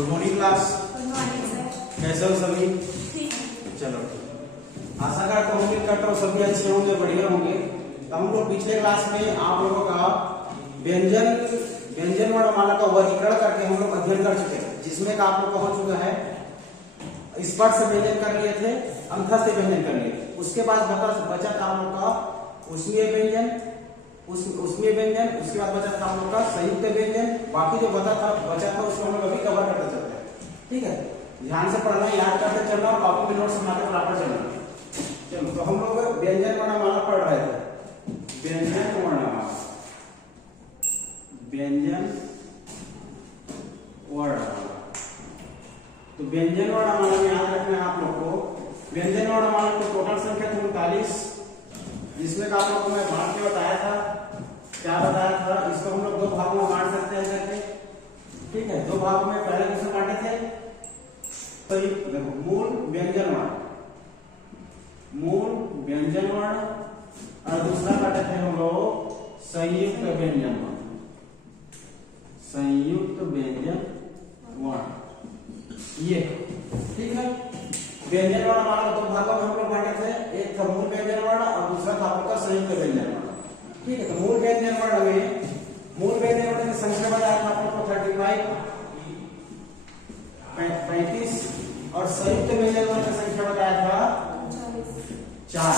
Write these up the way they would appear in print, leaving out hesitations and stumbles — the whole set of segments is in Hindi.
Good morning class. Good morning sir. कैसे हो सभी? ठीक है। चलो आशा करता हूँ, उम्मीद करता हूँ सभी अच्छे होंगे, बढ़िया होंगे। तो हम लोग पिछले क्लास में आप लोगों का व्यंजन वर्णमाला का वर्गीकरण करके हम लोग अध्ययन कर चुके हैं, जिसमें का आप लोग का हो चुका है स्पर्श से व्यंजन कर लिए थे, अंतः से व्यंजन कर लिए थे। उसके बाद बचा था हम लोग का ऊष्मीय व्यंजन, उसमें व्यंजन, उसके बाद बचा था हम लोग का संयुक्त व्यंजन। बाकी जो बचा था उसको हम लोग अभी कवर करते चलते हैं। ठीक है, ध्यान से पढ़ना, याद करते चलना और कॉपी में नोट्स बनाते बराबर चलना। चलो, तो हम लोग व्यंजन वर्णमाला पढ़ रहे थे। व्यंजन वर्णमाला, व्यंजन वर्णमाला। तो व्यंजन वर्णमाला में याद रखना है आप लोग को, व्यंजन वर्णमाला की टोटल संख्या 39, जिसमें का आप लोगों को मैं बांट के बताया था। क्या बताया था? इसको हम लोग दो भागों में बांट सकते हैं करके। ठीक है, दो भागों में पहले किसमें बांटे थे? तो देखो, मूल व्यंजन वर्ण, मूल व्यंजन वर्ण, और दूसरा बांटे थे हम लोग संयुक्त व्यंजन वर्ण, संयुक्त व्यंजन वर्ण। ये ठीक है, व्यंजन वर्ण हमारा दो भागों में हम लोग बांटे थे, एक था मूल व्यंजन वर्ण और दूसरा था आपका संयुक्त व्यंजन वर्ण। ठीक है, तो मूल व्यंजन वर्ण में संख्या बताया था आपको 35, 35, और संयुक्त व्यंजन वर्ण की संख्या बताया था 4।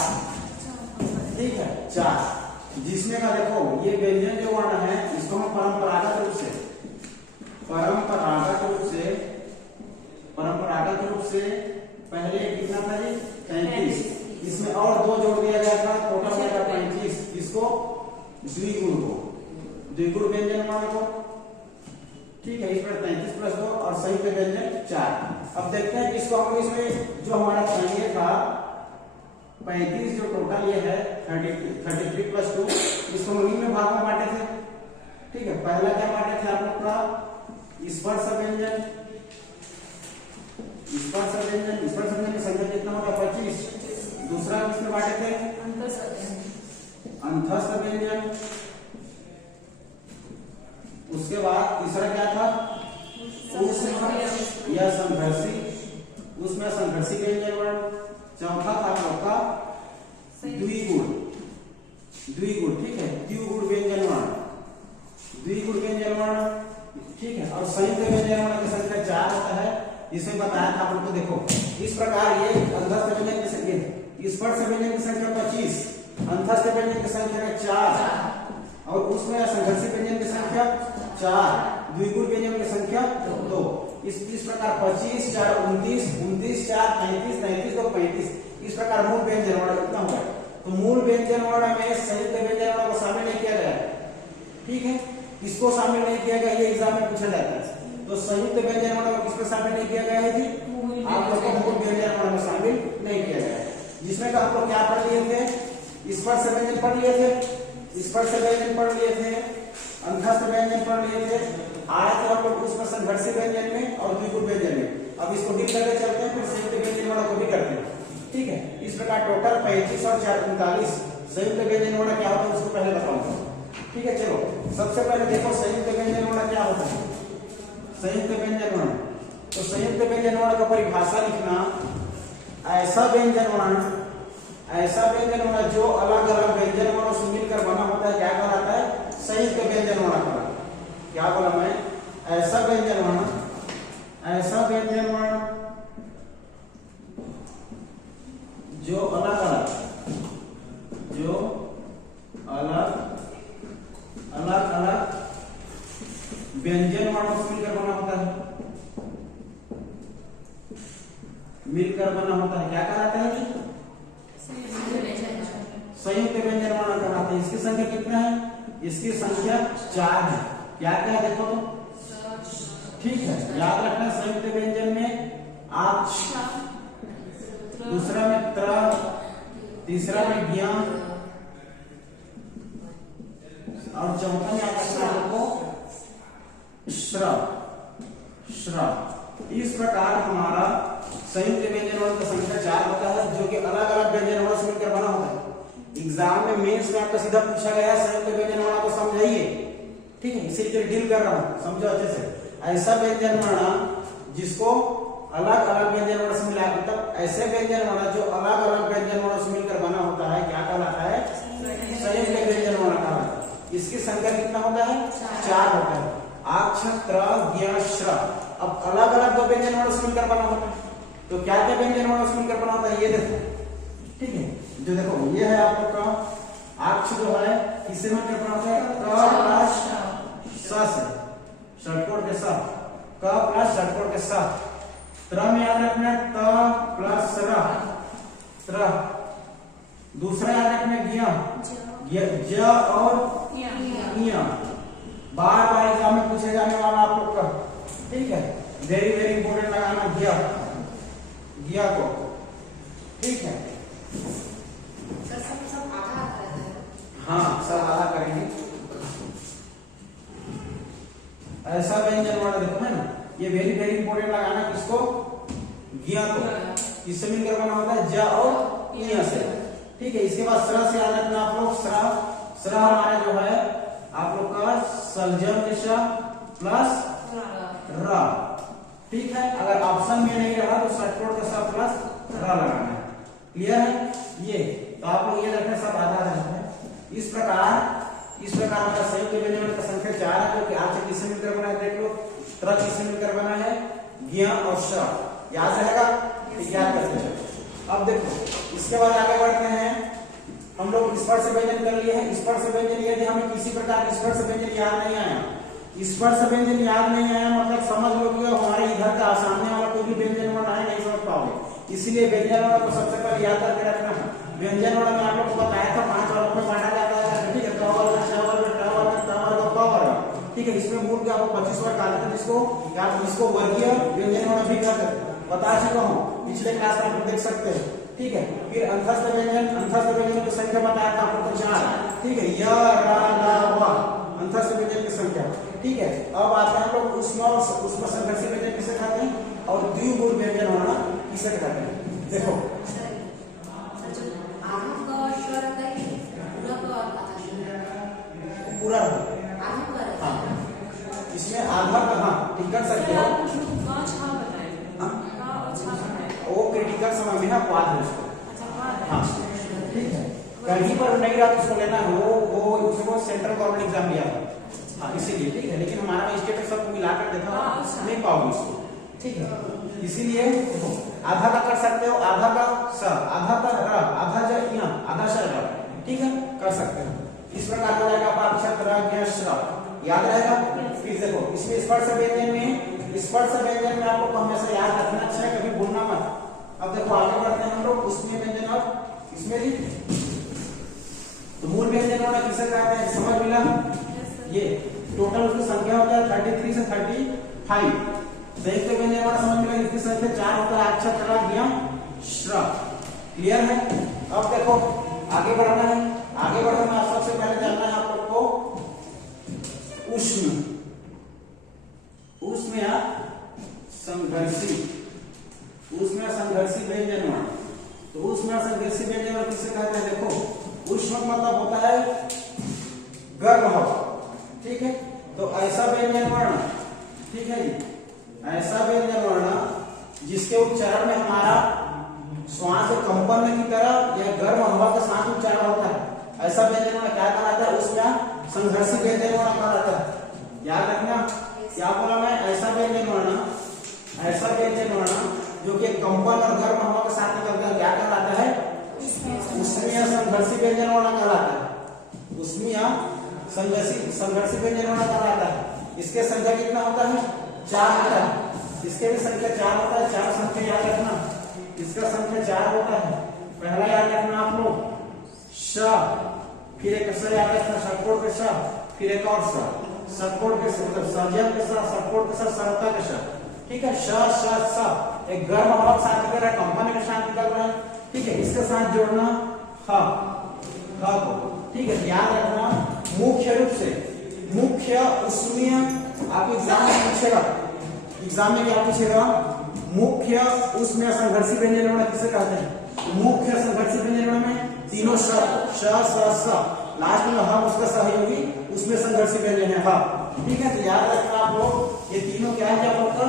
ठीक है, 4, जिसमें का देखो ये व्यंजन जो वर्ण है इसको हम परंपरागत रूप से पहले कितना था जी? 33। इसमें और दो जोड़ दिया गया था, टोटल हो गया 35। इसको द्विगुण व्यंजन वर्ण को। ठीक है, इस पर 33 प्लस 2 और संयुक्त व्यंजन 4। अब देखते हैं कि इसको हम इसमें जो हमारा चाहिए था 35, जो टोटल ये है 33 प्लस 2, इसको हम निम्न भाग में बांटे थे। ठीक है, पहला क्या बांटे थे आप लोग का? स्पर्श व्यंजन की संख्या कितना होगा? 25। दूसरा किसमें बांटे थे? अंतस्थ व्यंजन। उसके बाद तीसरा क्या था? ऊष्म या संघर्षी, उसमें संघर्षी व्यंजन वर्ण। चौथा था आपका द्विगुण। ठीक है, द्विगुण व्यंजन वर्ण। ठीक है, और संयुक्त व्यंजन वर्ण की संख्या 4 होता है। इसमें बताया था आप लोग को, देखो इस प्रकार ये अंतस्थ व्यंजन की संख्या, स्पर्श व्यंजन की संख्या 25, अंतस्थ व्यंजन की संख्या 4, और उसमें संघर्षी व्यंजन की संख्या 4, द्विगुण व्यंजन की संख्या 2। इस प्रकार 25, 4, 29, 29, 4, 33, 33, 2, 35। इस प्रकार मूल व्यंजन वर्ण कितना हुआ? तो मूल व्यंजन वर्ण में संयुक्त व्यंजन वर्ण को शामिल नहीं किया गया। ठीक है, इसको शामिल नहीं किया गया, ये एग्जाम में पूछा जाता है। तो संयुक्त व्यंजन वर्ण को किसमें शामिल नहीं किया गया है जी? आप लोग को मूल व्यंजन वर्ण में शामिल नहीं किया गया, जिसमें का आप लोग क्या पढ़ लिए थे? स्पर्श व्यंजन पढ़ लिए थे, अंतस्थ व्यंजन पढ़ लिए थे। आए थे हम लोग उसमें संघर्षी व्यंजन में और द्विगुण व्यंजन में। अब इसको डील करके चलते हैं, फिर संयुक्त व्यंजन वर्ण को भी करते हैं। ठीक है, इस प्रकार टोटल 35 और 4 39 संयुक्त व्यंजन वर्ण क्या होता है उसको पहले बताऊंगा। ठीक है, चलो सबसे पहले देखो संयुक्त व्यंजन वर्ण क्या होता है। संयुक्त व्यंजन वर्ण, तो संयुक्त व्यंजन वर्ण का परिभाषा लिखना, ऐसा व्यंजन वर्ण जो अलग अलग व्यंजन वर्णों से मिलकर बना होता है, क्या कहलाता है? संयुक्त व्यंजन वर्ण कहलाता है। क्या बोला मैं? ऐसा व्यंजन वर्ण जो अलग अलग व्यंजन वर्णों से मिलकर बना होता है, क्या कहलाता है जी? संयुक्त व्यंजन वर्ण कहलाते हैं। इसकी संख्या कितना है? इसकी संख्या 4 है। क्या क्या देखो तो? ठीक है, याद रखना संयुक्त व्यंजन में आप, दूसरा में त्र, तीसरा में ज्ञ, और चौथा में आपको श्र। इस प्रकार हमारा संयुक्त व्यंजन वर्ण की संख्या 4 होता है, जो कि अलग अलग व्यंजन वर्ण से मिलकर बना होता है। एग्जाम में मेंस में आपका सीधा पूछा गया संयुक्त व्यंजन वर्ण को समझाइए। ठीक है, इसी के डील कर रहा हूं, समझो अच्छे से। ऐसा व्यंजन वर्ण जिसको अलग अलग व्यंजन वर्ण से मिला, मतलब ऐसे व्यंजन वर्ण जो अलग अलग व्यंजन वर्ण से मिलकर बना होता है क्या कहलाता है? संयुक्त व्यंजन वर्ण कहलाता है। इसकी संख्या कितना होता है? 4 होता है। आक्ष, त्र, ज्ञ, श्र। अब अलग अलग दो व्यंजन वर्ण से मिलकर बना होता है, तो क्या क्या व्यंजन वर्ण से मिलकर बना होता है ये देखो, ठीक है। जो देखो ये है आप लोग का आक्ष जो है किससे मिलकर बना होता है? क प्लस स से, षटकोण के स, क प्लस षटकोण के स। त्र में याद रखना त प्लस र, त्र। दूसरा याद रखना ज्ञ, ज और ञ। बार बार एग्जाम में पूछे जाने वाला आप लोग का, ठीक है, वेरी वेरी इंपोर्टेंट लगाना ज्ञ को, ठीक है। हाँ सब आधा करेंगे। ऐसा व्यंजन वर्ण देखो है ना, ये वेरी वेरी इंपोर्टेंट लगाना किसको? ज्ञ को। किससे मिलकर बना होता है? ज और ञ से, ठीक है। इसके बाद स्र से याद रखना आप लोग, स्र हमारा जो है आप लोग का सलजम श प्लस र, ठीक है। अगर ऑप्शन में नहीं रहा तो षटकोण का स प्लस र लगाना है। क्लियर है ये? तो आप लोग ये रखें सब आधा आधा रखें। इस प्रकार हमारा संयुक्त व्यंजन वर्ण का संख्या 4 है, जो कि आज से किससे मिलकर बना है देख लो। त्र किससे मिलकर बना है? ज्ञ और श। याद रहेगा? याद करते हैं। अब देखो इसके बाद आगे बढ़ते हैं। हम लोग स्पर्श व्यंजन कर लिए हैं। स्पर्श व्यंजन यदि हमें किसी प्रकार स्पर्श व्यंजन याद नहीं आया, स्पर्श व्यंजन याद नहीं आया मतलब समझ लो कि हमारे इधर का सामने वाला कोई भी व्यंजन वर्ण है नहीं समझ पाओगे। इसीलिए व्यंजन वर्ण को सबसे पहले याद करके रखना है। व्यंजन वर्ण में आप लोग को बताया था 5 वर्गों में बांटा जाता है, ठीक है। क वर्ग, च वर्ग, ट वर्ग, त वर्ग, प वर्ग, ठीक है। इसमें मूल के आपको 25 वर्ग आते थे, जिसको वर्गीय व्यंजन वर्ण भी कहते हैं। बता चुका हूँ पिछले क्लास में, आप देख सकते हैं, ठीक है। फिर अंतस्थ व्यंजन की संख्या बताया था आपको 4, ठीक है। य, र, ल, व अंतस्थ व्यंजन की संख्या, ठीक है। अब आते हैं हम लोग ऊष्म संघर्षी व्यंजन किसे कहते हैं और द्विगुण व्यंजन वर्ण किसे कहते हैं। देखो पूरा, हाँ इसमें आधा का, हाँ ठीक कर सकते हो। वो क्रिटिकल समय में आप याद है उसको, हाँ ठीक है। कहीं पर नहीं रहा तो उसको लेना है, वो उसको सेंट्रल गवर्नमेंट एग्जाम लिया था, हाँ इसीलिए, ठीक है। लेकिन हमारा स्टेट सब मिलाकर देखा नहीं पाओगे इसको, ठीक है। इसीलिए आधा का कर सकते हो, आधा का स, आधा का र, आधा ज, आधा श, ठीक है, कर सकते हो। इस प्रकार हो जाएगा याद रहेगा। फिर देखो इसमें स्पर्श व्यंजन में आप लोग को हमेशा याद रखना अच्छा है, कभी भूलना मत। अब देखो आगे बढ़ते हैं हम लोग उसमें व्यंजन और इसमें भी। तो मूल व्यंजन वर्ण किसे कहते हैं समझ मिला? ये टोटल उसकी संख्या होता है 33 से 35। संयुक्त व्यंजन वर्ण समझ मिला, इसकी संख्या 4 होता है, अक्षर, त्र, ज्ञ, श्र। क्लियर है? अब देखो आगे बढ़ना है। आगे बढ़ने में सबसे पहले जानना है आप लोग को उष्म या संघर्षी व्यंजन वर्ण। तो उष्म या संघर्षी व्यंजन वर्ण किसे कहते हैं? देखो उष्म मतलब होता है गर्म हवा, ठीक है। तो ऐसा व्यंजन वर्ण, ठीक है जी, ऐसा व्यंजन वर्ण जिसके उच्चारण में हमारा श्वास कंपन की तरह या गर्म हवा के साथ उच्चारण होता है, ऐसा व्यंजन वर्ण क्या कहलाता है? उसमें संघर्षी व्यंजन वर्ण कहलाता है। याद रखना क्या बोला मैं? ऐसा व्यंजन वर्ण जो कि कंपन और गर्म हवा के साथ निकलता है क्या कहलाता है? उष्मीय संघर्षी व्यंजन वर्ण कहलाता है। उष्मीय संघर्षी व्यंजन वर्ण कहलाता है। इसके संख्या कितना होता है? 4 होता है। इसके भी संख्या 4 होता है। 4 संख्या याद रखना, इसका संख्या 4 होता है। पहला याद रखना आप लोग श, फिर एक स याद रखना, षटकोण के स, फिर एक और स, षटकोण के सर्जन के स, षटकोण के स, सरलता के स, ठीक है। श श स एक गर्म हवा के साथ निकल रहा है, कंपन के साथ निकल रहा है, ठीक है। इसके साथ जोड़ना ह को, ठीक है। याद रखना मुख्य रूप से मुख्य उष्मीय, आप एग्जाम में पूछेगा, एग्जाम में क्या पूछेगा? मुख्य उष्मीय संघर्षी व्यंजन वर्ण किसे कहते हैं? मुख्य संघर्षी व्यंजन वर्ण में तीनों श स लास्ट में हम उसका सहयोगी उसमें संघर्षी व्यंजन है, हाँ ठीक है। तो याद रखना आप लोग ये तीनों क्या है? आप लोग का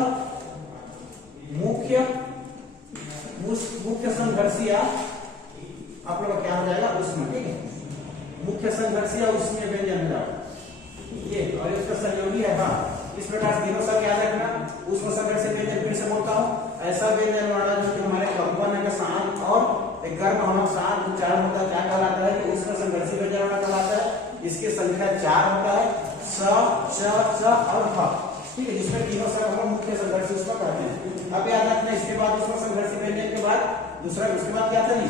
मुख्य संघर्षीय आप लोग का क्या हो जाएगा उसमें, ठीक है, मुख्य संघर्षीय उसमें व्यंजन हो जाएगा ये, और इसका सहयोगी है हाँ। इस प्रकार तीनों सब याद रखना। उसमें संघर्षीय व्यंजन फिर से बोलता हूँ, ऐसा व्यंजन वर्ण जो कि हमारे भगवान का शांत और एक गर्भ हम शांत उच्चारण होता है, क्या कहलाता है कि उसमें संघर्षीय व्यंजन वर्ण कहलाता है। इसकी संख्या 4 होता है, स, च, च और फ, ठीक है, जिसमें तीनों सब हम मुख्य संघर्षी उसमें पढ़ते हैं। अब याद रखना इसके बाद उसमें संघर्षी व्यंजन के बाद दूसरा उसके बाद क्या था जी,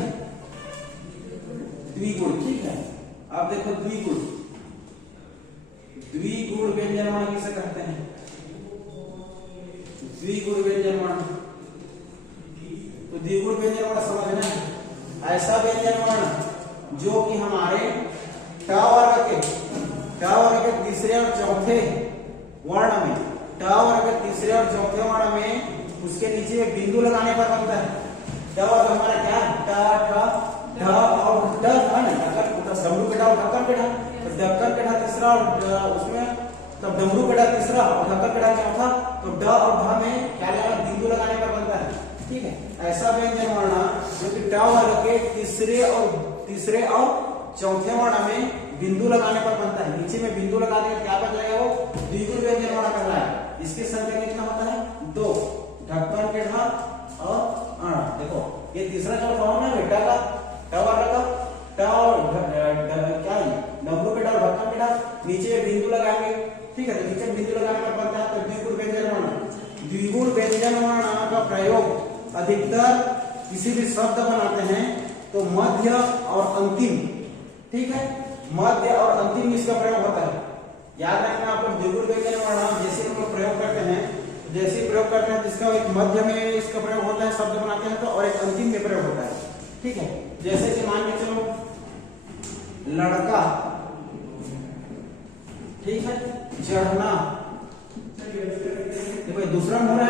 द्विगुण, ठीक है। अब देखो द्विगुण व्यंजन वर्ण किसे कहते हैं, द्विगुण व्यंजन वर्ण। तो द्विगुण व्यंजन वर्ण समझना है, ऐसा व्यंजन वर्ण जो कि हमारे ट वर्ग के तीसरे और चौथे वर्ण में, ट वर्ग के तीसरे और चौथे वर्ण में उसके नीचे एक बिंदु लगाने पर बनता है। ट वर्ग हमारा क्या ट ढ और ढ है ना, डमरू पेटा और ढक्कन पेटा, तो ढक्कन पेटा तीसरा और उसमें तब डमरू पेटा तीसरा और ढक्कन पेटा चौथा, तो ड और ढ में क्या लगाना, बिंदु लगाने पर बनता है, ठीक है। ऐसा व्यंजन वर्ण जो कि ट वर्ग के तीसरे और चौथे वर्ण में बिंदु लगाने पर बनता है, नीचे में बिंदु लगाने का क्या बन जाएगा, वो द्विगुण व्यंजन वर्ण कहलाता है। इसकी संख्या कितना होता है, 2, ढक्कन पेटा और देखो ये तीसरा जो फॉर्म है बेटा का ट वर्ग का, ट और क्या है डमरू पेटा और ढक्कन पेटा, नीचे बिंदु लगाएंगे, ठीक है, तो नीचे बिंदु लगाने पर बनता है तो द्विगुण व्यंजन वर्ण। द्विगुण व्यंजन वर्ण का प्रयोग अधिकतर किसी भी शब्द बनाते हैं तो मध्य और अंतिम, ठीक है, मध्य और अंतिम में इसका प्रयोग होता है। याद रखना आप लोग द्विगुण व्यंजन वर्ण जैसे हम लोग प्रयोग करते हैं, जैसे प्रयोग करते हैं जिसका एक मध्य में इसका प्रयोग होता है, शब्द बनाते हैं तो, और एक अंतिम में प्रयोग होता है, ठीक है। जैसे कि मान के चलो लड़का, ठीक है, चढ़ना, देखो दूसरा में हो रहा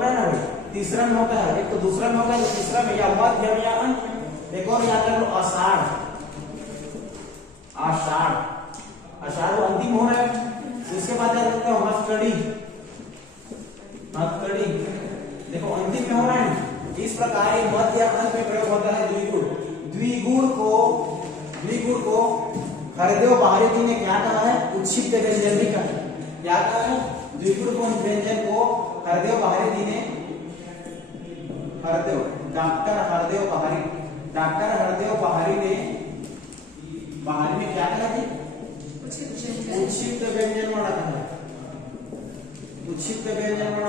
है ना भाई, तीसरा में होता है, एक तो दूसरा में होता है, तीसरा में या मध्य में या अंत में। एक और याद कर लो आषाढ़, वो अंतिम हो रहा है। उसके बाद याद रखते हो हथकड़ी, देखो अंतिम में हो रहा है ना। इस प्रकार मध्य अंत में प्रयोग होता है द्विगुण को हरदेव बाहरी जी ने क्या कहा है, उच्छिष्ट व्यंजन भी कहा है। क्या कहा है, द्विगुण व्यंजन को हरदेव बाहरी जी ने, डॉक्टर हरदेव बाहरी ने क्या कहा थी, उच्छिष्ट व्यंजन वर्ण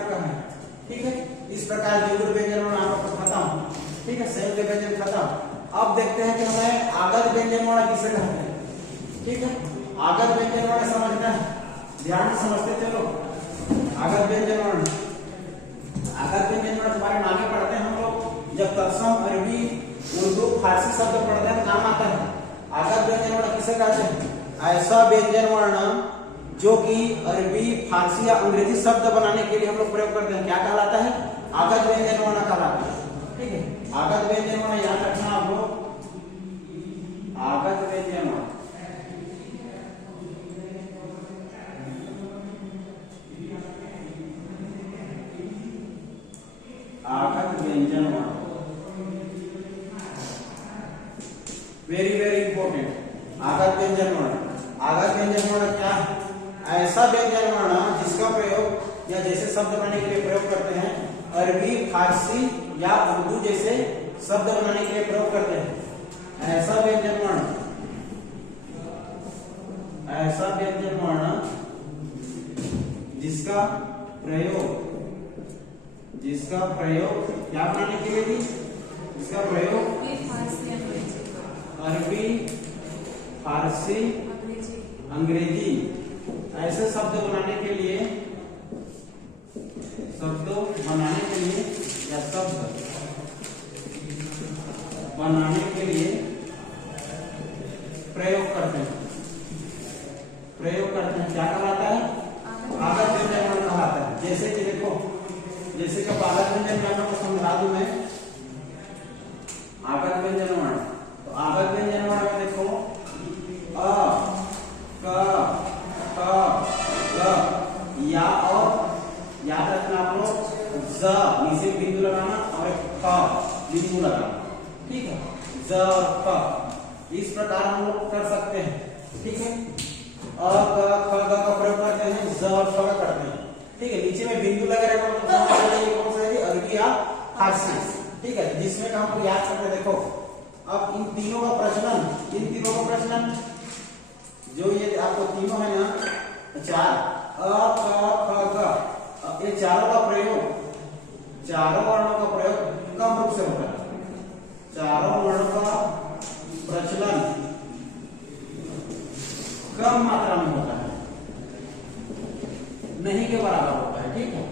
कहा है, ठीक है। इस प्रकार द्विगुण व्यंजन वर्ण आपका खत्म, ठीक है, संयुक्त व्यंजन खत्म। अब देखते हैं कि हमें आगत व्यंजन वर्ण किसे कहते हैं, ठीक है। आगत व्यंजन वर्ण समझना है, ध्यान से समझते चलो। आगत व्यंजन वर्ण तुम्हारे नामे पढ़ते हैं हम लोग, जब तत्सम अरबी उर्दू फारसी शब्द पढ़ते हैं नाम आता है। आगत व्यंजन वर्ण किसे कहते हैं, ऐसा व्यंजन वर्ण जो कि अरबी फारसी या अंग्रेजी शब्द बनाने के लिए हम लोग प्रयोग करते हैं, क्या कहलाता है, आगत व्यंजन वर्ण कहलाता है, ठीक है। आगत व्यंजन वर्ण याद रखना आप लोग, आगत व्यंजन वर्ण वेरी इंपॉर्टेंट। आगत व्यंजन वर्ण क्या है, ऐसा व्यंजन वर्ण जिसका प्रयोग या जैसे शब्द बनाने के लिए प्रयोग करते हैं, अरबी फारसी या उर्दू जैसे शब्द बनाने के लिए प्रयोग करते हैं। ऐसा व्यंजन वर्ण जिसका प्रयोग क्या बनाने के लिए थी, जिसका प्रयोग अरबी फारसी अंग्रेजी ऐसे शब्द बनाने के लिए प्रयोग करते हैं, क्या कहलाता है, आगत व्यंजन वर्ण कहलाता है। जैसे कि देखो, जैसे कि आगत व्यंजन वर्ण को समझा दूं मैं, आगत व्यंजन वर्ण, तो आगत व्यंजन वर्ण में देखो अ, क, ख, ग, या और याद रखना आप लोग ज इस प्रकार हम लोग कर सकते हैं। ठीक है, अ क ख ग का प्रयोग करते हैं, ज और फ का करते हैं। ठीक है, नीचे में बिंदु लगा रहेगा तो कौन सा है, अर्घी या फारसी। ठीक है, जिसमें का हम लोग याद करते हैं। देखो अब इन तीनों का प्रचलन जो ये आपको तीनों है ना, चार अ क ख ग, ये चारों का प्रयोग, चारों वर्णों का प्रयोग कम रूप से होता है। चारों वर्णों का प्रचलन कम मात्रा में होता है, नहीं के बराबर होता है। ठीक है,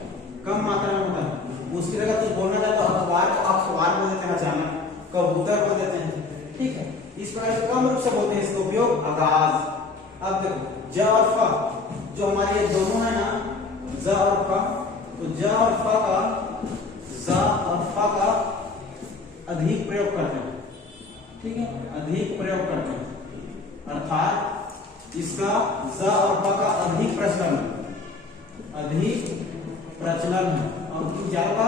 कम मात्रा में होता है। उसकी जगह कुछ बोलना चाहे तो अखबार बोल देते हैं, अचानक कबूतर बोल देते हैं। ठीक है, इस प्रकार से कम रूप से बोलते हैं इसका उपयोग आगाज। अब देखो ज और फ, जो हमारे ये दोनों है ना, ज और फ, तो ज और फ का अधिक प्रयोग करते हैं। ठीक है, अधिक प्रयोग करते हैं, अर्थात इसका ज और फ का अधिक प्रचलन है और इन चारों का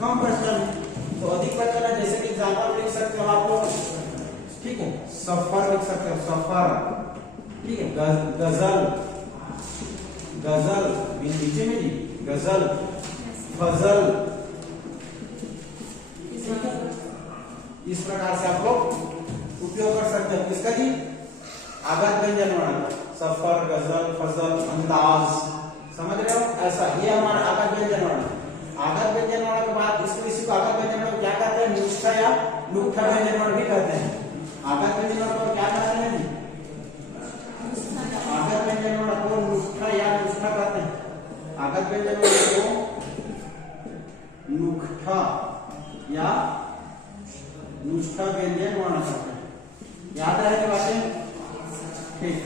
कम प्रचलन है। तो अधिक प्रचलन है, जैसे कि एग्जांपल लिख सकते हो आप लोग। ठीक है, सफर लिख सकते हो, सफर। ठीक है, गजल नीचे में जी, गजल, फजल। इस प्रकार से आप लोग उपयोग कर सकते हो किसका जी, आगत व्यंजन वर्ण, सफर, गजल, फजल, अंदाज। समझ रहे हो, ऐसा ये हमारा आगत व्यंजन वर्ण। आगत व्यंजन वर्ण के बाद इसी को आगत व्यंजन वर्ण क्या कहते हैं, नुक्ता या नुक्ता व्यंजन वर्ण भी कहते हैं। आगत व्यंजन वर्ण को क्या कहते हैं जी, आगत व्यंजन वर्ण को नुक्ता या नुक्ता कहते हैं। आगत व्यंजन वर्ण को नुक्ता या नुक्ता व्यंजन वर्ण कहते हैं। याद रहे बातें। ठीक,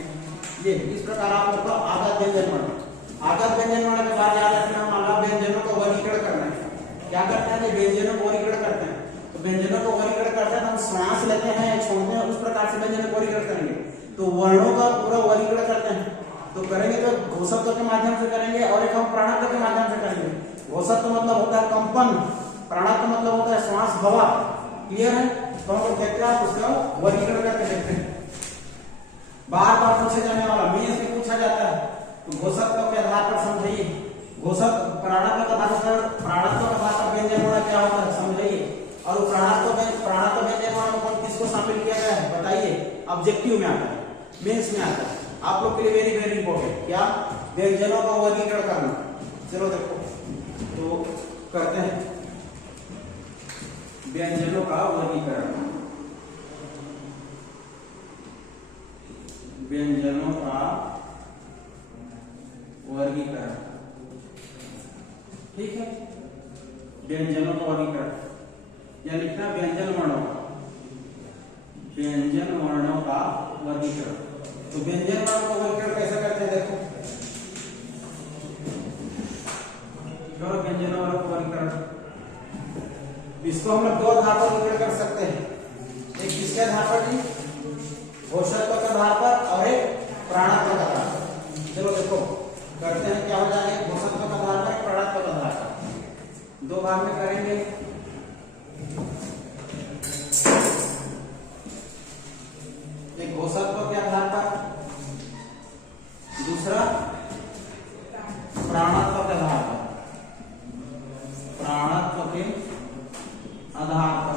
ये इस प्रकार आप लोग का आगत व्यंजन वर्ण। आगत व्यंजन वर्ण के बाद याद रखना, हम अलग व्यंजनों को वर्गीकरण करना है। क्या करते हैं, व्यंजनों को वर्गीकरण करते हैं। तो व्यंजनों को वर्गीकरण करते हैं तो हम श्वास लेते हैं या छोड़ते हैं, उस प्रकार से व्यंजनों को वर्गीकरण करेंगे। तो वर्णों का पूरा वर्गीकरण करते हैं, तो करेंगे तो घोषत्व के माध्यम से करेंगे और एक हम प्राणत्व के माध्यम से करेंगे। घोषत्व मतलब होता है कंपन, प्राणत्व मतलब होता है श्वास, हवा। क्लियर है, तो हम लोग देखते हैं उसका वर्गीकरण करके देखते हैं। बार बार पूछे जाने वाला, मेंस में पूछा जाता है। तो घोषत्व के आधार पर समझिए, घोषक प्राणत्व के आधार पर व्यंजन वर्ण क्या होता है समझिए। और प्राणत्व व्यंजन वर्ण में किसको शामिल किया गया है बताइए। ऑब्जेक्टिव में आता है, मेंस में आता है। आप लोग के लिए वेरी वेरी इंपॉर्टेंट, क्या, व्यंजनों का वर्गीकरण करना। चलो देखो तो करते हैं व्यंजनों का वर्गीकरण। व्यंजनों का वर्गीकरण, ठीक है, व्यंजनों का वर्गीकरण या लिखना व्यंजन वर्णों का, व्यंजन वर्णों का वर्गीकरण। तो व्यंजन वर्णों का वर्गीकरण कैसे करते हैं देखो, करो व्यंजन वर्णों का वर्गीकरण। इसको हम लोग दो आधार पर वर्गीकरण कर सकते हैं, एक किसके आधार पर जी, घोषत्व के आधार पर और एक प्राणत्व के आधार पर। चलो देखो करते हैं, क्या हो जाएगा, घोषत्व के आधार पर, प्राणत्व के आधार पर। दो भाग में करेंगे। एक घोषत्व के आधार पर, दूसरा प्राणत्व के आधार पर। प्राणत्व के आधार पर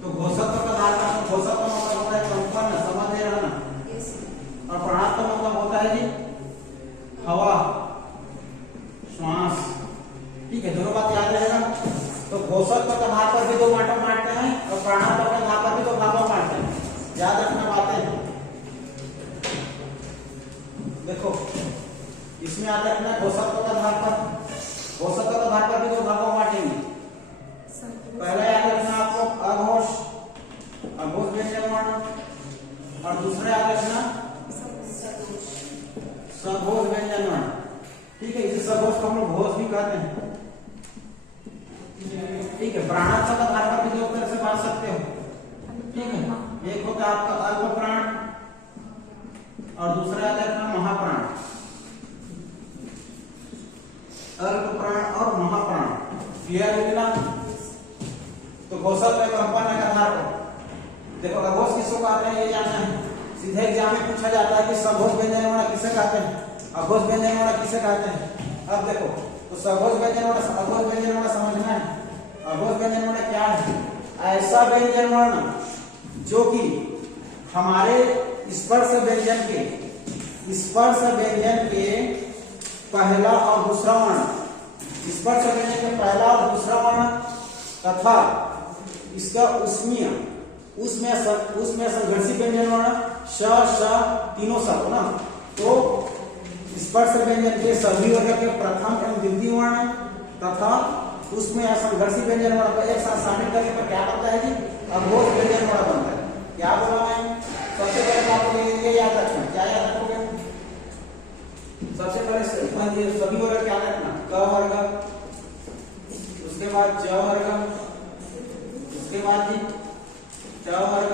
तो घोषत्व के आधार पर, घोषत्व मतलब होता है कंपन, समझ रहे हो ना, और प्राणत्व मतलब होता है जी हवा, श्वास। ठीक है, दोनों बात याद रहेगा। तो घोषत्व के आधार पर भी दो भागों में बांटते हैं और प्राणत्व के आधार पर भी दो भागों में बांटते हैं। याद रखना बातें। देखो इसमें याद रखना घोषत्व के आधार पर, घोषत्व के आधार पर भी दो भागों में बांटेंगे। पहला याद रखना आपको अघोष, अघोष व्यंजन वर्ण, और दूसरा याद रखना सघोष व्यंजन वर्ण। ठीक है, इसे सघोष को हम लोग घोष भी कहते हैं। ठीक है, प्राणत्व का आधार पर भी दो तरह से बांट सकते हो। ठीक है, एक होता है आपका अल्प प्राण और दूसरा याद रखना महाप्राण। अल्प प्राण और महाप्राण, क्लियर हो गया। तो घोषत्व कंपन के आधार पर, देखो अघोष किसको कहते हैं ये जानना है। सीधे एग्जाम में पूछा जाता है कि सघोष व्यंजन वर्ण किसे कहते हैं, अघोष व्यंजन वर्ण किसे कहते हैं। अब देखो तो सघोष व्यंजन वर्ण समझना है। अघोष व्यंजन वर्ण क्या है? ऐसा व्यंजन वर्ण जो कि हमारे स्पर्श व्यंजन के पहला और दूसरा वर्ण, स्पर्श व्यंजन के पहला और दूसरा वर्ण तथा इसका उसमें संघर्षी व्यंजन वर्ण श श तीनों सब ना, तो स्पर्श व्यंजन के सभी वर्ग के प्रथम एवं द्वितीय वर्ण तथा उसमें संघर्षी व्यंजन वर्ण को एक साथ शामिल करने पर क्या बनता है जी? अघोष व्यंजन वर्ण बनता है। क्या बोला मैं? सबसे पहले आपको ये याद रखना, क्या याद रखोगे? सबसे पहले सभी वर्ग क्या रखना? क वर्ग, उसके बाद च वर्ग, उसके बाद जी च वर्ग,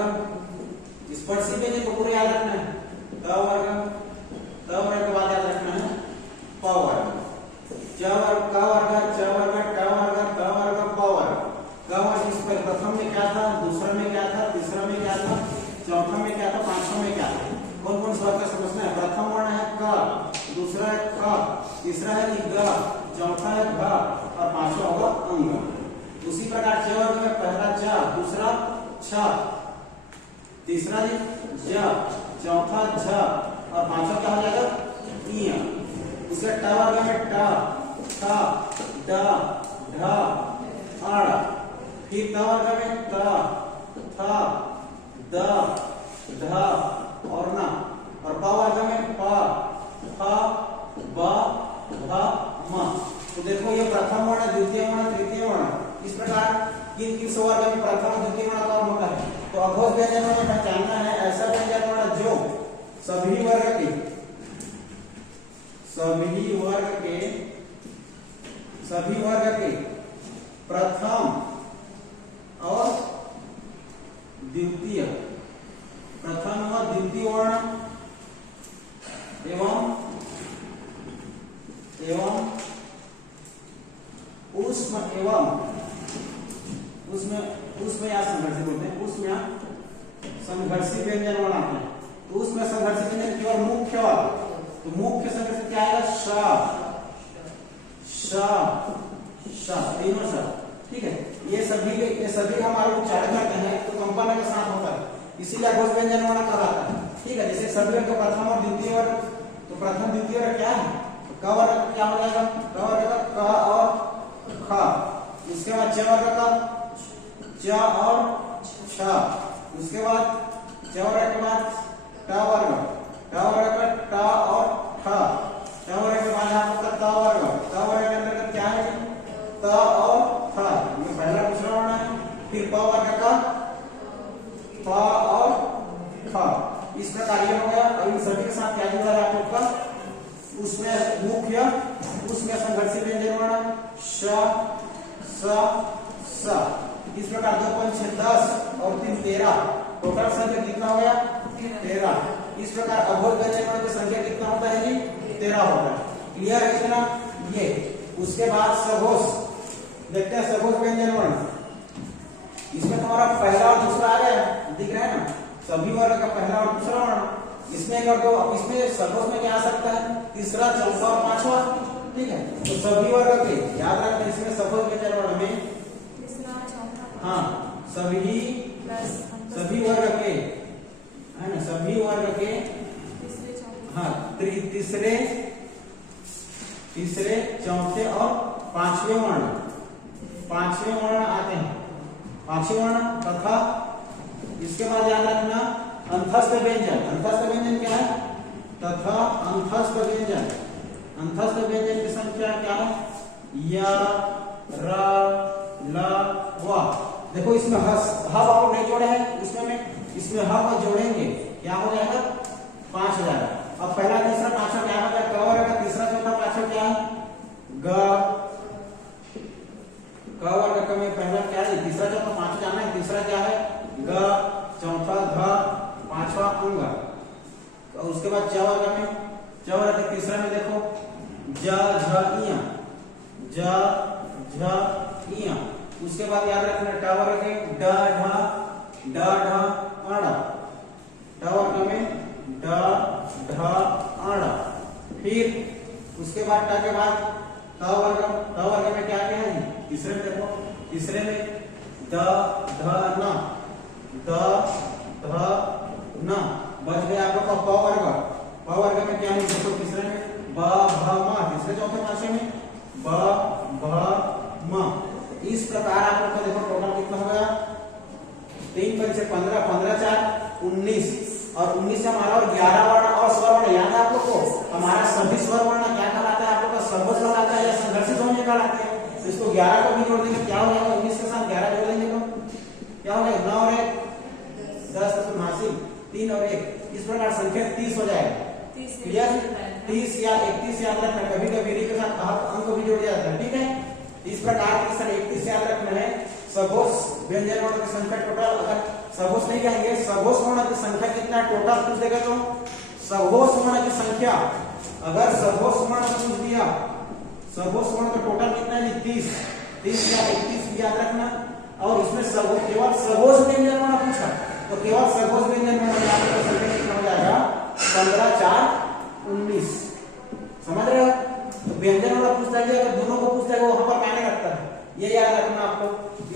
स्पर्शी व्यंजन को पूरे याद रखना है। क वर्ग के बाद याद रखना है प वर्ग, च वर्ग, क वर्ग, च वर्ग, ट वर्ग, क वर्ग, प वर्ग। क वर्ग इस पर प्रथम में क्या था, दूसरा में क्या था, तीसरा में क्या था, चौथा में क्या था, पांचवा में क्या था? कौन कौन सा वर्ग समझना है? प्रथम वर्ण है क, दूसरा है ख, तीसरा है ग, चौथा है घ और पांचवा होगा अंग। उसी प्रकार च वर्ग में पहला च, दूसरा छ, तीसरा ज, चौथा झ और पांचवा क्या हो जाएगा? इ। उसके ट वर्ग में ट, थ, ड, ढ, अड़, फिर त वर्ग में त, थ, द, ध और न, और प वर्ग में प, फ, ब, भ, म। तो देखो ये प्रथम वर्ण, द्वितीय वर्ण, तृतीय वर्ण, इस प्रकार किस वर्ग में प्रथम द्वितीय वर्ण कौन होता है? तो अघोष व्यंजन वर्ण पहचानना है ऐसा व्यंजन वर्ण जो सभी वर्ग के प्रथम और द्वितीय वर्ण एवं उसमें या संघर्षी बोलते हैं, उसमें संघर्षी व्यंजन वर्ण आते हैं। तो उसमें संघर्षी व्यंजन केवल मुख्य, तो मुख्य संघर्षी क्या आएगा? श, तीनों श, ठीक है। ये सभी हमारे उच्चारण करते हैं तो कंपन के साथ होता है, इसीलिए अघोष व्यंजन वर्ण कहलाता है, ठीक है। जैसे सभी वर्ग का प्रथम और द्वितीय वर्ग, तो प्रथम द्वितीय वर्ग क्या है? क वर्ग क्या हो जाएगा? क वर्ग का क और ख, उसके बाद च वर्ग का च और छ, उसके बाद च वर्ग के बाद ट वर्ग का ट और ठ, ट वर्ग के बाद आपका त वर्ग के अंतर्गत क्या है? त और थ, ये पहला दूसरा वर्ण है। फिर प वर्ग का प और फ, इस प्रकार ये हो गया। और इन सभी के साथ क्या जुड़ा है आपका? उसमें मुख्य, उसमें संघर्षी व्यंजन वर्ण श, स, इस प्रकार 2 पंच 10 और 3 13, टोटल संख्या कितना हो गया? 13। इस प्रकार अघोष व्यंजन वर्ण की संख्या कितना होता है जी? 13 होता है। क्लियर है इतना? ये उसके बाद सघोष, देखते हैं सघोष व्यंजन वर्ण। इसमें तुम्हारा पहला और दूसरा आ गया, दिख रहा है ना? सभी वर्ग का पहला और दूसरा वर्ण। इसमें कर दो, इसमें सघोष में क्या आ सकता है? तीसरा, चौथा और पांचवा, ठीक है। तो सभी वर्ग के याद रखते हैं इसमें सघोष व्यंजन वर्ण में, हाँ, सभी वर्ग के, है ना, सभी वर्ग के, हाँ, तीसरे, चौथे और पांचवें वर्ण आते हैं। पांचवें वर्ण तथा इसके बाद याद रखना अंतस्थ व्यंजन क्या है? तथा अंतस्थ व्यंजन की संख्या क्या है? य, र, ल, व। देखो इसमें ह आप नहीं जोड़े हैं, इसमें ह को जोड़ेंगे, क्या हो जाएगा? 5 हो जाएगा। अब पहला, तीसरा, पांचवा क्या हो जाएगा? क वर्ग का तीसरा, चौथा, पांचवा क्या है? ग। क वर्ग का में पहला क्या है? तीसरा, चौथा, पांचवा जाना है। तीसरा क्या है? ग, चौथा ध, पांचवा अंग। तो उसके बाद च वर्ग के तीसरा में देखो ज, झ, इया। उसके बाद याद रखना ट वर्ग के ड, ढ, अण, ट वर्ग में ड ढ अण। फिर उसके बाद ट के बाद ट वर्ग में क्या क्या है? तीसरे में देखो, तीसरे में द ध न, द ध न। बच गया आप लोग का प वर्ग। प वर्ग में क्या है? देखो तीसरे में ब भ म, तीसरे चौथे पांचवे में ब भ म। इस प्रकार आप लोग का देखो टोटल कितना हो गया? 3 पंचे 15, 15 4 19, और 19 से हमारा और 11 वर्ण और स्वर वर्ण याद है आप लोग को? हमारा सभी स्वर वर्ण क्या कहलाता है आप लोग का? सर्वज कहलाता है या संघर्षित ध्वनि कहलाते हैं। तो इसको 11 को भी जोड़ देंगे, क्या हो जाएगा? 19 के साथ 11 जोड़ देंगे तो क्या हो जाएगा? 9 और 1 10, 3 और 1, इस प्रकार संख्या 30 हो जाएगा। क्लियर? 30 या 31 याद रखना, कभी कभी री के साथ अंक भी जोड़ जाता है, ठीक है? इस प्रकार की सर 31 याद रखना है। सघोष व्यंजन वर्ण की संख्या टोटल, अगर सघोष नहीं कहेंगे, सघोष वर्ण की संख्या कितना टोटल पूछ देगा तो सघोष वर्ण की संख्या, अगर सघोष वर्ण पूछ दिया, सघोष वर्ण का टोटल कितना है? 30, 30 या 31 याद रखना। और इसमें केवल सघोष व्यंजन वर्ण पूछा तो केवल सघोष व्यंजन वर्ण का संख्या कितना हो जाएगा? 15 4 19। समझ रहे हो? तो व्यंजन वर्ण पूछता है, अगर दोनों को पूछता है वो वहां पर मायने रखता है, ये याद रखना आपको।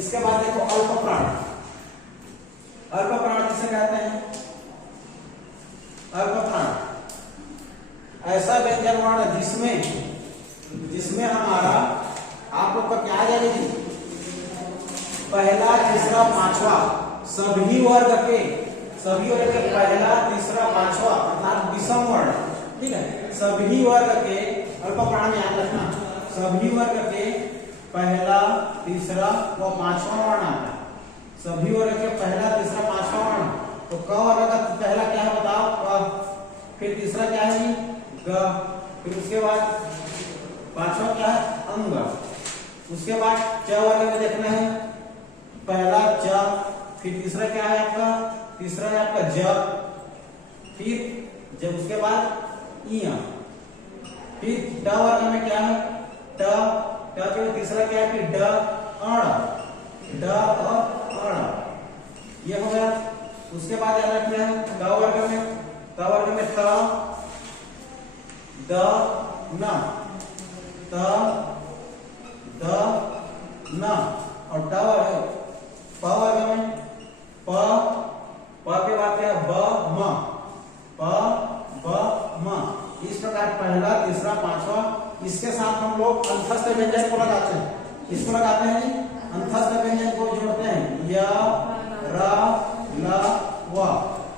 इसके बाद देखो अल्प प्राण। अल्प प्राण किसे कहते हैं? अल्प प्राण ऐसा व्यंजन वर्ण जिसमें हमारा आप लोग का क्या आ जाएगी? पहला तीसरा पांचवा सभी वर्ग के पहला तीसरा पांचवा अर्थात विषम वर्ण, ठीक है? सभी वर्ग के अल्प प्राण में याद रखना, सभी वर्ग के पहला तीसरा व पांचवा वर्ण आता है। सभी वर्ग के पहला तीसरा पांचवा वर्ण। तो क वर्ग का पहला क्या है बताओ? क। फिर तीसरा क्या है? ग। फिर उसके बाद पांचवा क्या है? अंग। उसके बाद च वर्ग में देखना है, पहला च, फिर तीसरा क्या है आपका? तीसरा है आपका ज, फिर जब उसके बाद इया। फिर ट वर्ग में क्या है? ट के तीसरा क्या है? फिर ड अण, ड अण, ये हो गया। उसके बाद याद रखना है ट वर्ग में त, द न, त द न, और प वर्ग में प के बाद क्या? ब म, प ब म। इस प्रकार पहला तीसरा पांचवा, इसके साथ हम लोग अंतस्थ व्यंजन को लगाते हैं। इसको लगाते हैं जी, अंतस्थ व्यंजन को जोड़ते हैं, य र ल व।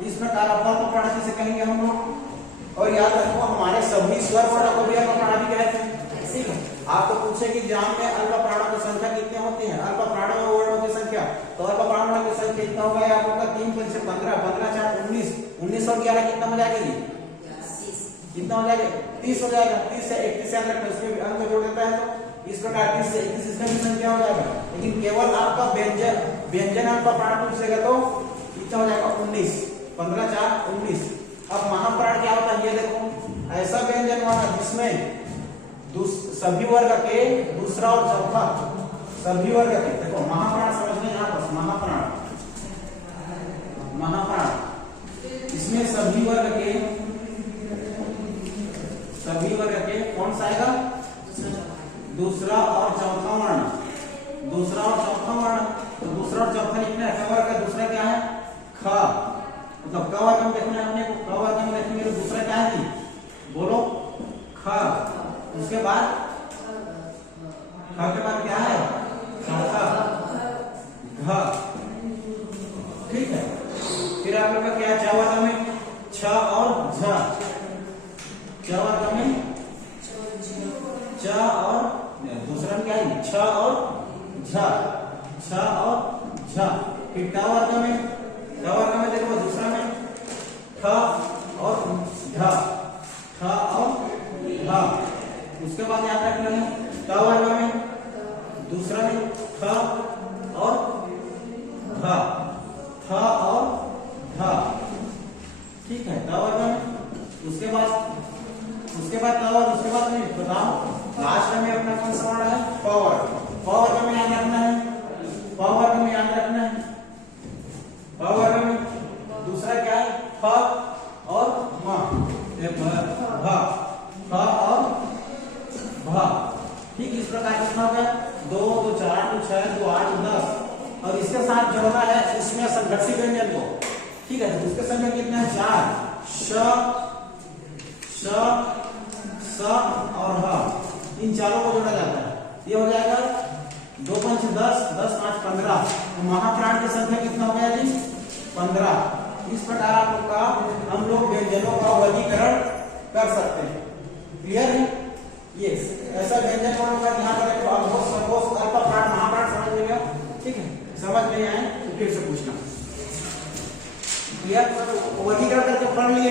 इस प्रकार अल्प प्राण किसे कहेंगे हम लोग? और याद रखो हमारे सभी स्वर वर्ण को भी अल्प प्राण भी कहते हैं, ठीक है? आपको पूछे कि एग्जाम में अल्प प्राणों की संख्या कितनी होती है? अल्प प्राणों में वर्णों की संख्या, तो अल्प प्राणों की संख्या कितना होगा? आप लोग का 3 पंचे 15, 15 4 19, 19 और 11 कितना हो जाएगा जी? कितना हो जाएगा? 30 हो जाएगा। 30 से 31 याद रखना, उसमें भी अंक जोड़ देता है तो इस प्रकार 30 से 31 इसका भी संख्या हो जाएगा। लेकिन केवल आपका व्यंजन अल्प प्राण पूछेगा तो कितना हो जाएगा? 19, 15 4 19। अब महाप्राण क्या होता है ये देखो, ऐसा व्यंजन वर्ण जिसमें सभी वर्ग के दूसरा और चौथा, सभी वर्ग के, देखो महाप्राण समझने यहाँ पर, महाप्राण इसमें सभी वर्ग के कौन सा आएगा? दूसरा और चौथा वर्ण, दूसरा और चौथा वर्ण। तो दूसरा और चौथा लिखना है, क वर्ग का दूसरा क्या है? ख। मतलब क वर्ग में देखना है हमने, क वर्ग में देखेंगे तो दूसरा क्या है जी? बोलो, ख। उसके बाद ख के बाद क्या है? चौथा घ, ठीक है? फिर आप लोग का क्या? च वर्ग में छ और झ, च वर्ग में च और दूसरा में क्या है? छ और झ, छ और झ। फिर ट वर्ग में देखो दूसरा में ठ और ढ, ठ और ढ। उसके बाद याद रखना है ट वर्ग में दूसरा में ठ और ढ, ठ और ढ, ठीक है? ट वर्ग में उसके बाद ट और उसके बाद में बताओ लास्ट में अपना कौन सा वर्ण है? प वर्ग। प वर्ग में याद रखना है, प वर्ग में याद रखना है, प वर्ग में फ और म, भ और भ। ठीक, इस प्रकार कितना हो गया 2 2 4 2 6 2 8 10 और इसके साथ जोड़ना है इसमें संघर्षी व्यंजन को। ठीक है, तो उसके संख्या कितना है 4 श और ह, इन चारों को जोड़ा जाता है। ये हो जाएगा 2 5 10 10 5 15। तो महाप्राण की संख्या कितना हो गया जी 15। इस प्रकार आप लोग का हम लोग व्यंजनों का वर्गीकरण कर सकते हैं। क्लियर है? ये ऐसा व्यंजन का ध्यान रखें। अघोष सघोष अल्प प्राण महाप्राण समझ में गया? ठीक है, समझ नहीं आए तो फिर से पूछना। क्लियर? वर्गीकरण करके पढ़ लिए,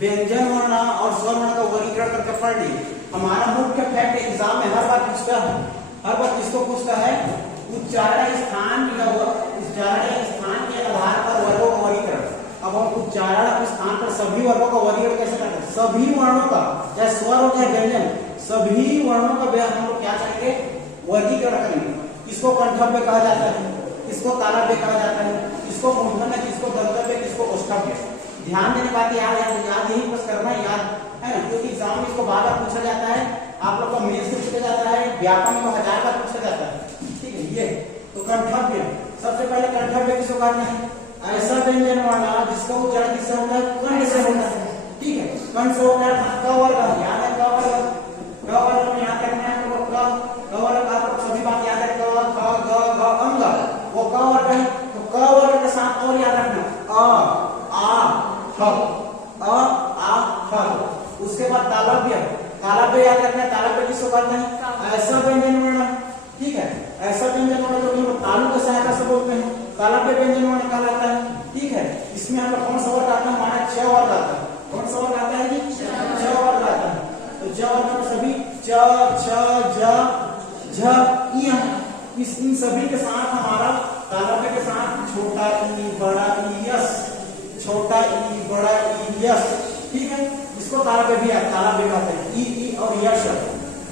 व्यंजन वर्ण और स्वर वर्ण का वर्गीकरण करके पढ़ लिए। हमारा मुख्य फैक्ट एग्जाम में हर बार पूछता है, हर बार किसको पूछता है उच्चारण स्थान या उच्चारण स्थान के आधार पर वर्गों का वर्गीकरण। अब हम उच्चारण स्थान पर सभी वर्गों का वर्गीकरण कैसे करते हैं? सभी वर्णों का, चाहे स्वर हो चाहे व्यंजन, सभी वर्णों का हम लोग क्या करेंगे वर्गीकरण करेंगे। किसको कंठव्य कहा जाता है, किसको तालव्य कहा जाता है, किसको मूर्धन्य, किसको दंतव्य, किसको ओष्ठव्य। ध्यान देने बात याद यही बस करना है, याद है ना, क्योंकि एग्जाम में इसको बार बार पूछा जाता है। आप लोग का मेल से पूछा जाता है, व्याकरण में 1000 बार पूछा जाता है। ठीक है, ये तो कंठव्य, सबसे पहले कंठव्य किसको कहते हैं? ऐसा व्यंजन वर्ण जिसका उच्चारण किससे होता है? कंठ से होता है। ठीक है, कंठ से होता है। क वर्ग याद है, क वर्ग, क वर्ग में याद रखना है तो क वर्ग का आप सभी बात याद है। क ख ग घ अंग, वो क वर्ग है। तो क वर्ग के साथ और याद रखना अ आ फ। उसके बाद तालव्य, तालव्य याद रखना है। तालव्य किसको कहते हैं? ऐसा व्यंजन वर्ण। ठीक है, ऐसा व्यंजन वर्ण जो कि तालु की सहायता से बोलते हैं, तालव्य व्यंजन वर्ण कहलाता है। ठीक है, इसमें हम लोग कौन सा वर्ग आता है? हमारा च वर्ग आता है। कौन सा वर्ग आता है जी? च वर्ग आता है। तो च वर्ग में सभी च छ ज झ इ, इन सभी के साथ हमारा तालव्य के साथ छोटा ई बड़ा ई यस, छोटा ई बड़ा ई यस। ठीक है, इसको तालव्य भी तालव्य कहते हैं, ई और यश।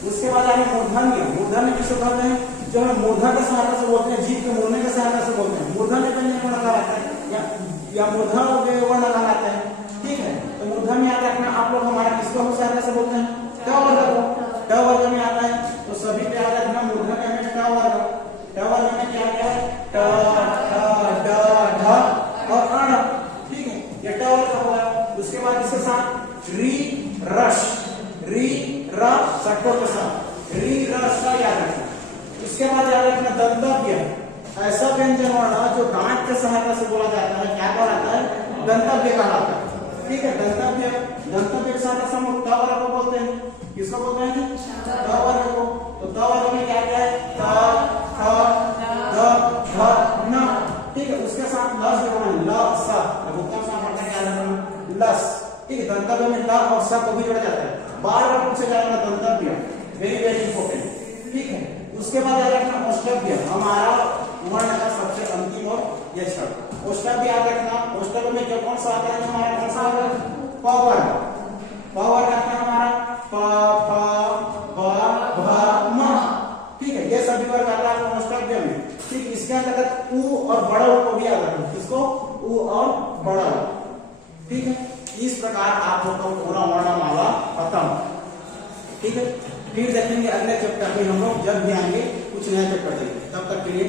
उसके बाद आगे मूर्धन्य। मूर्धन्य किसको कहते हैं? जो है मूर्धन के सहायता से बोलते हैं, जीभ के मुड़ने के सहायता से बोलते हैं। मूर्धन्य व्यंजन वर्ण कहलाता है या मूर्धन वर्ण कहलाता है। ठीक है, तो मूर्धन याद रखना आप लोग हमारा किसको सहायता से बोलते हैं? ट वर्ग को। ट वर्ग में आता है तो सभी पे याद रखना मूर्धन में ट वर्ग। ट वर्ग में क्या क्या है? ट ठ ड ढ और अण। ठीक है, ये ट वर्ग का हुआ। उसके बाद इसके साथ री रस, री र सटो के साथ री रस का याद रखना। उसके बाद याद रखना दंतव्य। ऐसा व्यंजन वर्ण जो दांत के सहायता से बोला जाता है क्या कहलाता है? दंतव्य कहलाता है। ठीक है, दंतव्य, दंतव्य के साथ हम लोग त वर्ग को बोलते हैं। किसको बोलते हैं? त वर्ग को। तो त वर्ग में क्या क्या है? त थ द ध न। ठीक है, उसके साथ लस जोड़ना है, ल स, उत्तम समापन क्या रखना? लस। ठीक है, दंतव्य में ल और स को भी जोड़ा जाता है। बार बार पूछा जाएगा दंतव्य, वेरी वेरी इंपॉर्टेंट। ठीक है, उसके बाद याद रखना ओष्ठव्य, हमारा वर्ण का सबसे अंतिम और यह छठ। ओष्ठव्य याद रखना। ओष्ठव्य में जो कौन सा आता है? हमारा कौन सा होगा? प वर्ग। प वर्ग आता है हमारा प फ ब भ म। ठीक है, ये सभी वर्ग आता है ओष्ठव्य में। ठीक, इसके अंतर्गत उ और बड़ा उ को भी याद रखना। किसको? उ और बड़ा उ। ठीक है, इस प्रकार आप लोग का पूरा वर्णमाला खत्म। ठीक है, फिर देखेंगे अगले चैप्टर में हम लोग जब भी आएंगे कुछ नया चैप्टर देंगे। तब तक के लिए